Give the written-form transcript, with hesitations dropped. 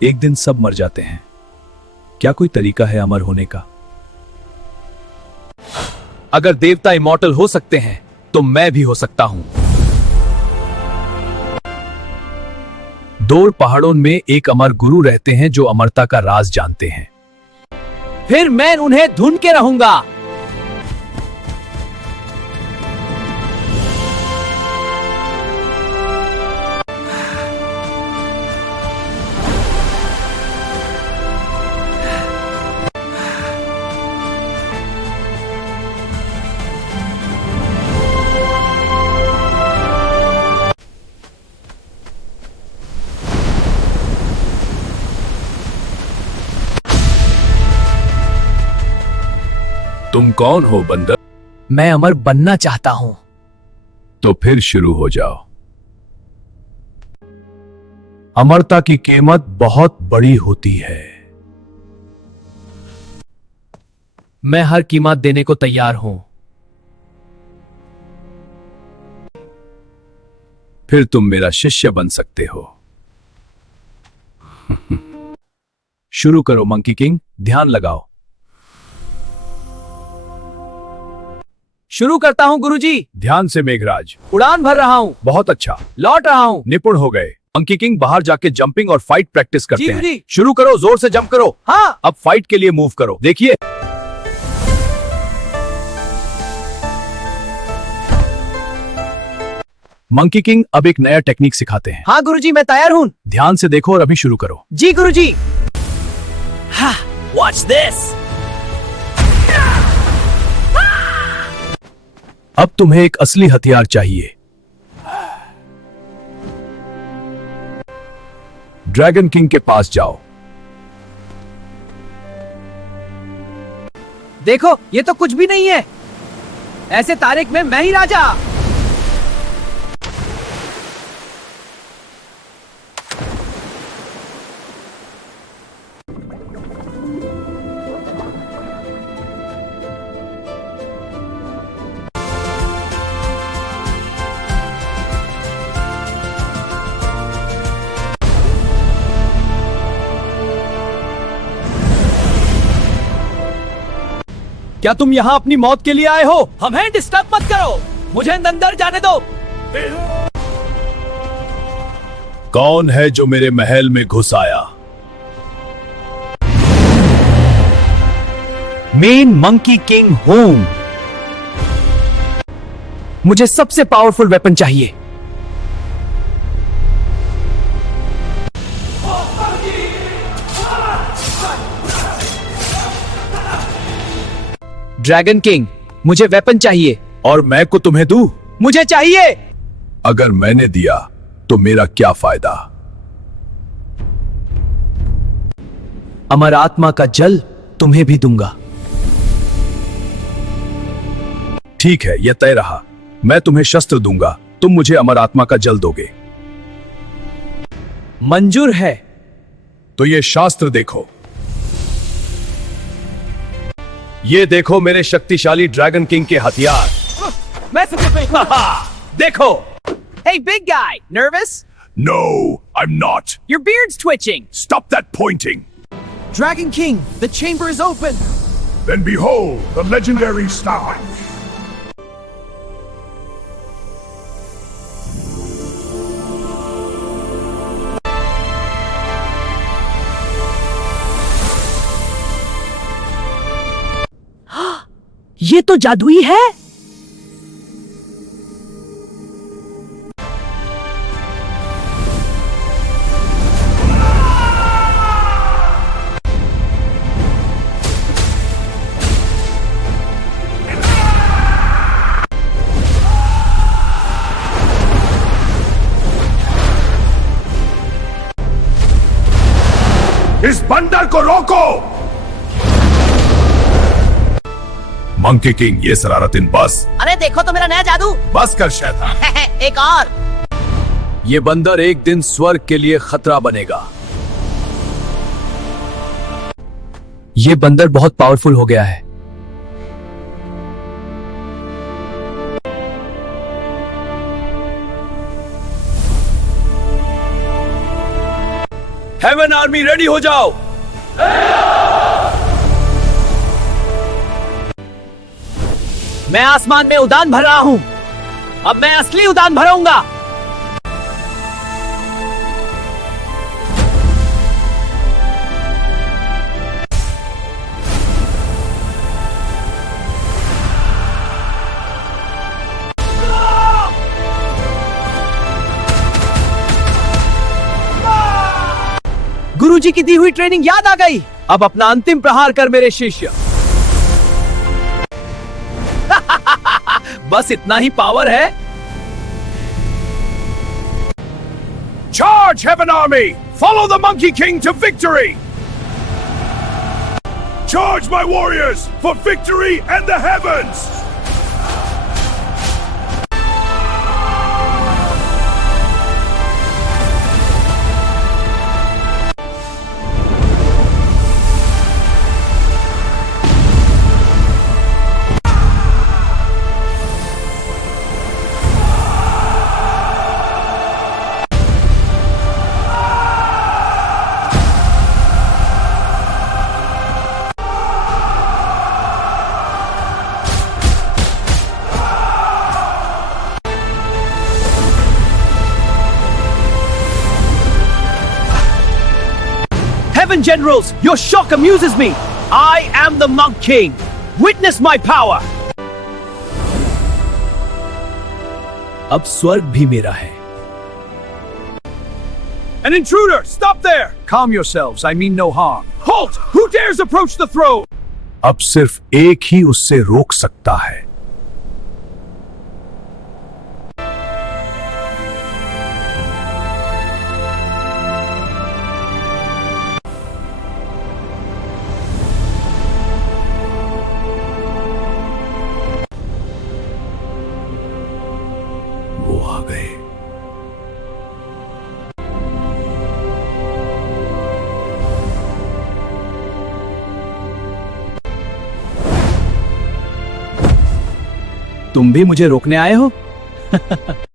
एक दिन सब मर जाते हैं। क्या कोई तरीका है अमर होने का? अगर देवता इमॉर्टल हो सकते हैं तो मैं भी हो सकता हूं। दूर पहाड़ों में एक अमर गुरु रहते हैं जो अमरता का राज जानते हैं। फिर मैं उन्हें ढूंढ के रहूंगा। तुम कौन हो बंदर? मैं अमर बनना चाहता हूं। तो फिर शुरू हो जाओ। अमरता की कीमत बहुत बड़ी होती है। मैं हर कीमत देने को तैयार हूं। फिर तुम मेरा शिष्य बन सकते हो। शुरू करो मंकी किंग, ध्यान लगाओ। शुरू करता हूं गुरुजी। ध्यान से मेघराज। उड़ान भर रहा हूं। बहुत अच्छा, लौट रहा हूं। निपुण हो गए। मंकी किंग बाहर जाके जंपिंग और फाइट प्रैक्टिस करते जी, हैं। जी। शुरू करो, जोर से जंप करो। हाँ। अब फाइट के लिए मूव करो। देखिए, मंकी किंग अब एक नया टेक्निक सिखाते हैं। हाँ गुरुजी, मैं तैयार हूं। ध्यान से देखो और अभी शुरू करो। जी गुरुजी। हाँ, वॉच दिस। अब तुम्हें एक असली हथियार चाहिए। ड्रैगन किंग के पास जाओ। देखो, ये तो कुछ भी नहीं है। ऐसे तारीख में मैं ही राजा। क्या तुम यहाँ अपनी मौत के लिए आए हो? हमें डिस्टर्ब मत करो। मुझे अंदर जाने दो। कौन है जो मेरे महल में घुस आया? मेन मंकी किंग हूं। मुझे सबसे पावरफुल वेपन चाहिए। ड्रैगन किंग, मुझे वेपन चाहिए। और मैं को तुम्हें दूं? मुझे चाहिए। अगर मैंने दिया तो मेरा क्या फायदा? अमर आत्मा का जल तुम्हें भी दूंगा। ठीक है, यह तय रहा। मैं तुम्हें शस्त्र दूंगा, तुम मुझे अमर आत्मा का जल दोगे। मंजूर है। तो ये शास्त्र देखो। ये देखो मेरे शक्तिशाली ड्रैगन किंग के हथियार। मैं देखो। Hey big guy, nervous? No, I'm not. Your beard's twitching. Stop that pointing. Dragon King, the chamber is open. Then behold the legendary staff. ये तो जादुई है। इस बंदर को रोको। मंकी किंग, ये शरारतिन बस। अरे देखो तो मेरा नया जादू। बस कर शैतान। एक और। ये बंदर एक दिन स्वर्ग के लिए खतरा बनेगा। ये बंदर बहुत पावरफुल हो गया है। हेवन आर्मी रेडी हो जाओ। मैं आसमान में उड़ान भर रहा हूं। अब मैं असली उड़ान भरूंगा। गुरुजी की दी हुई ट्रेनिंग याद आ गई। अब अपना अंतिम प्रहार कर मेरे शिष्य। बस इतना ही पावर है। Charge, Heaven Army! Follow the Monkey King to victory! Charge, my warriors, for victory and the heavens! Heaven generals, your shock amuses me. I am the Monk King. Witness my power. अब स्वर्ग भी मेरा है। An intruder! Stop there! Calm yourselves, I mean no harm. Halt! Who dares approach the throne? अब सिर्फ एक ही उससे रोक सकता है। वो आ गए। तुम भी मुझे रोकने आए हो?